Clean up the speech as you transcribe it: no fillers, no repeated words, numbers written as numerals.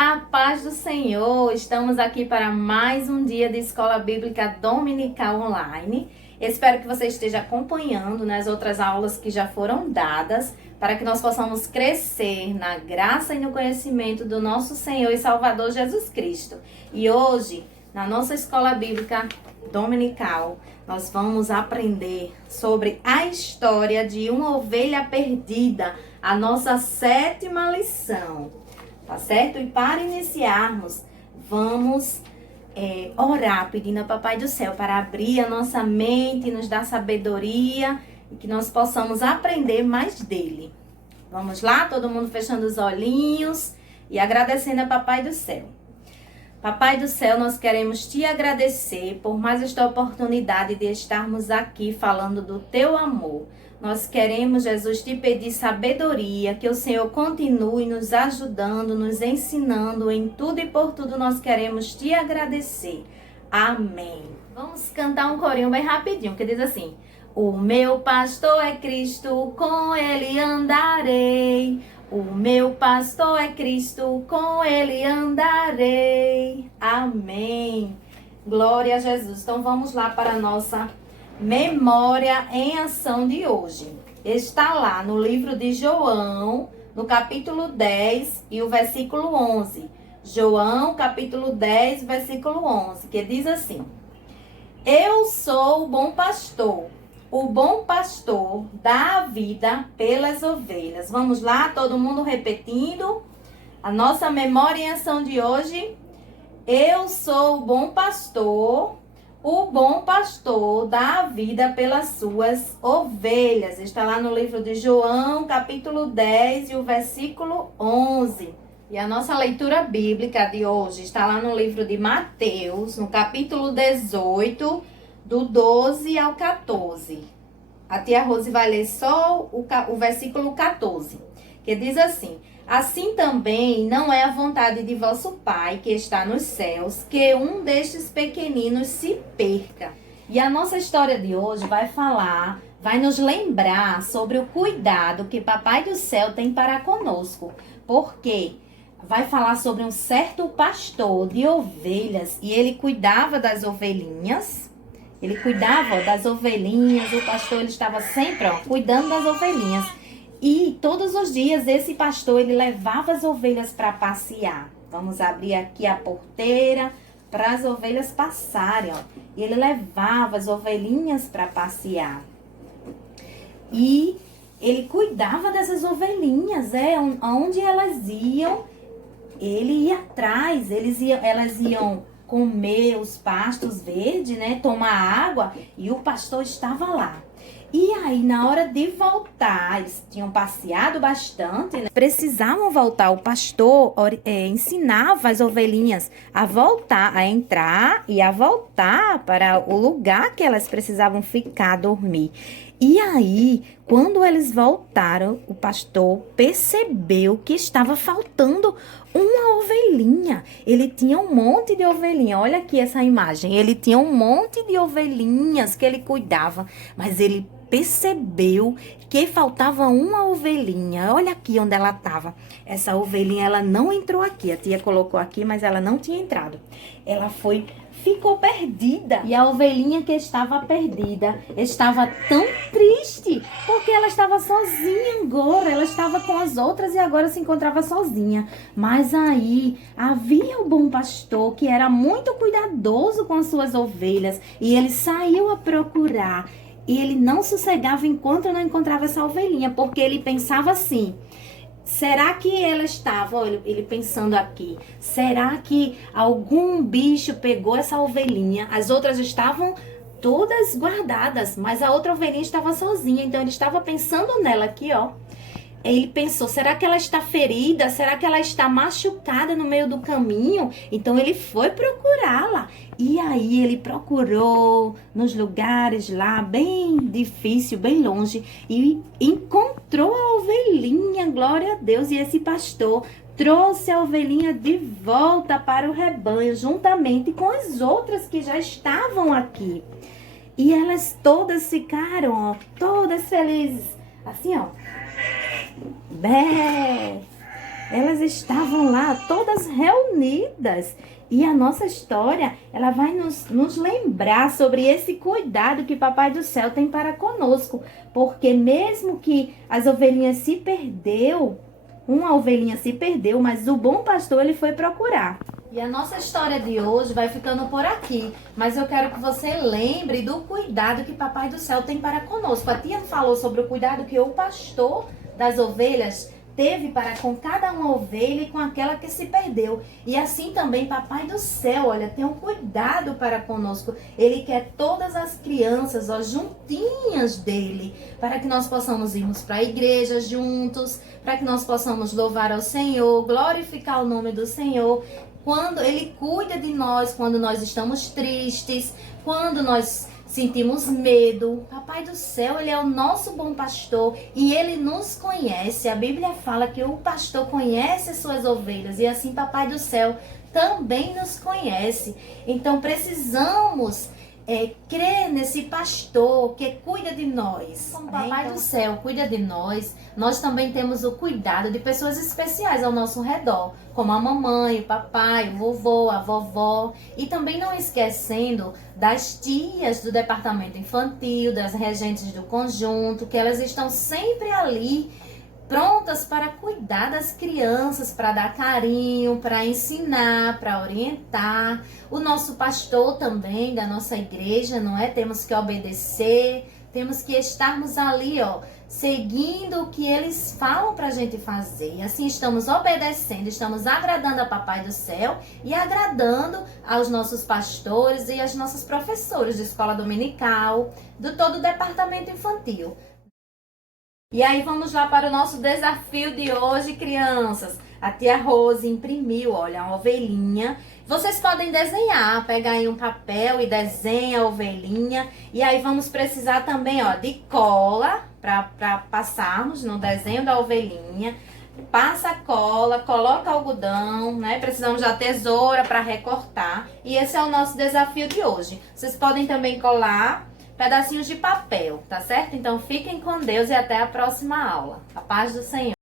A paz do Senhor! Estamos aqui para mais um dia de Escola Bíblica Dominical Online. Espero que você esteja acompanhando nas outras aulas que já foram dadas, para que nós possamos crescer na graça e no conhecimento do nosso Senhor e Salvador Jesus Cristo. E hoje, na nossa Escola Bíblica Dominical, nós vamos aprender sobre a história de uma ovelha perdida, a nossa 7ª lição. Tá certo? E para iniciarmos, vamos orar pedindo ao Papai do Céu para abrir a nossa mente, nos dar sabedoria e que nós possamos aprender mais dele. Vamos lá? Todo mundo fechando os olhinhos e agradecendo ao Papai do Céu. Papai do Céu, nós queremos te agradecer por mais esta oportunidade de estarmos aqui falando do teu amor. Nós queremos, Jesus, te pedir sabedoria, que o Senhor continue nos ajudando, nos ensinando em tudo e por tudo. Nós queremos te agradecer. Amém. Vamos cantar um corinho bem rapidinho, que diz assim: o meu pastor é Cristo, com ele andarei. O meu pastor é Cristo, com ele andarei. Amém. Glória a Jesus. Então vamos lá para a nossa memória em ação de hoje. Está lá no livro de João, no capítulo 10 e o versículo 11. João, capítulo 10, versículo 11, que diz assim: eu sou o bom pastor. O bom pastor dá a vida pelas ovelhas. Vamos lá, todo mundo repetindo. A nossa memória em ação de hoje. Eu sou o bom pastor. O bom pastor dá a vida pelas suas ovelhas. Está lá no livro de João, capítulo 10 e o versículo 11. E a nossa leitura bíblica de hoje está lá no livro de Mateus, no capítulo 18, do 12 ao 14. A tia Rose vai ler só o versículo 14, que diz assim: assim também não é a vontade de vosso Pai que está nos céus, que um destes pequeninos se perca. E a nossa história de hoje vai nos lembrar sobre o cuidado que Papai do Céu tem para conosco. Porque vai falar sobre um certo pastor de ovelhas e ele cuidava das ovelhinhas. Ele cuidava das ovelhinhas, o pastor ele estava sempre cuidando das ovelhinhas. E todos os dias esse pastor ele levava as ovelhas para passear. Vamos abrir aqui a porteira para as ovelhas passarem. E ele levava as ovelhinhas para passear. E ele cuidava dessas ovelhinhas, onde elas iam, ele ia atrás, elas iam comer os pastos verdes, né? Tomar água, e o pastor estava lá. E aí, na hora de voltar, eles tinham passeado bastante, né? Precisavam voltar. O pastor ensinava as ovelhinhas a voltar, a entrar e a voltar para o lugar que elas precisavam ficar, dormir. E aí, quando eles voltaram, o pastor percebeu que estava faltando uma ovelhinha. Ele tinha um monte de ovelhinha. Olha aqui essa imagem. Ele tinha um monte de ovelhinhas que ele cuidava, mas ele percebeu que faltava uma ovelhinha. Olha aqui onde ela estava. Essa ovelhinha, ela não entrou aqui. A tia colocou aqui, mas ela não tinha entrado. Ela ficou perdida. E a ovelhinha que estava perdida estava tão triste, porque ela estava sozinha agora. Ela estava com as outras e agora se encontrava sozinha. Mas aí havia o bom pastor que era muito cuidadoso com as suas ovelhas. E ele saiu a procurar. E ele não sossegava enquanto não encontrava essa ovelhinha, porque ele pensava assim: será que ela estava, ele pensando aqui, será que algum bicho pegou essa ovelhinha? As outras estavam todas guardadas, mas a outra ovelhinha estava sozinha, então ele estava pensando nela aqui, ó. Ele pensou, será que ela está ferida? Será que ela está machucada no meio do caminho? Então ele foi procurá-la. E aí ele procurou nos lugares lá, bem difícil, bem longe, e encontrou a ovelhinha, glória a Deus. E esse pastor trouxe a ovelhinha de volta para o rebanho, juntamente com as outras que já estavam aqui. E elas todas ficaram, ó, todas felizes, assim, ó. Bé! elas estavam lá todas reunidas. E a nossa história, ela vai nos lembrar sobre esse cuidado que Papai do Céu tem para conosco. Porque mesmo que as ovelhinhas se perdeu, uma ovelhinha se perdeu, mas o bom pastor ele foi procurar. E a nossa história de hoje vai ficando por aqui, mas eu quero que você lembre do cuidado que Papai do Céu tem para conosco. A tia falou sobre o cuidado que o pastor das ovelhas teve para com cada uma ovelha e com aquela que se perdeu. E assim também Papai do Céu, olha, tem um cuidado para conosco. Ele quer todas as crianças, ó, juntinhas dele, para que nós possamos irmos para a igreja juntos, para que nós possamos louvar ao Senhor, glorificar o nome do Senhor. Quando Ele cuida de nós, quando nós estamos tristes, quando nós sentimos medo. Papai do Céu, Ele é o nosso bom pastor e Ele nos conhece. A Bíblia fala que o pastor conhece as suas ovelhas e assim Papai do Céu também nos conhece. Então precisamos crer nesse pastor que cuida de nós. Como Papai do Céu cuida de nós, nós também temos o cuidado de pessoas especiais ao nosso redor, como a mamãe, o papai, o vovô, a vovó. E também não esquecendo das tias do departamento infantil, das regentes do conjunto, que elas estão sempre ali, prontas para cuidar das crianças, para dar carinho, para ensinar, para orientar. O nosso pastor também da nossa igreja, não é? Temos que obedecer, temos que estarmos ali, ó, seguindo o que eles falam para a gente fazer. E assim estamos obedecendo, estamos agradando a Papai do Céu e agradando aos nossos pastores e aos nossos professores de escola dominical, do todo o departamento infantil. E aí vamos lá para o nosso desafio de hoje, crianças. A tia Rose imprimiu, olha, uma ovelhinha. Vocês podem desenhar, pegar aí um papel e desenha a ovelhinha. E aí vamos precisar também, ó, de cola para passarmos no desenho da ovelhinha. Passa a cola, coloca algodão, né? Precisamos da tesoura para recortar. E esse é o nosso desafio de hoje. Vocês podem também colar pedacinhos de papel, tá certo? Então fiquem com Deus e até a próxima aula. A paz do Senhor.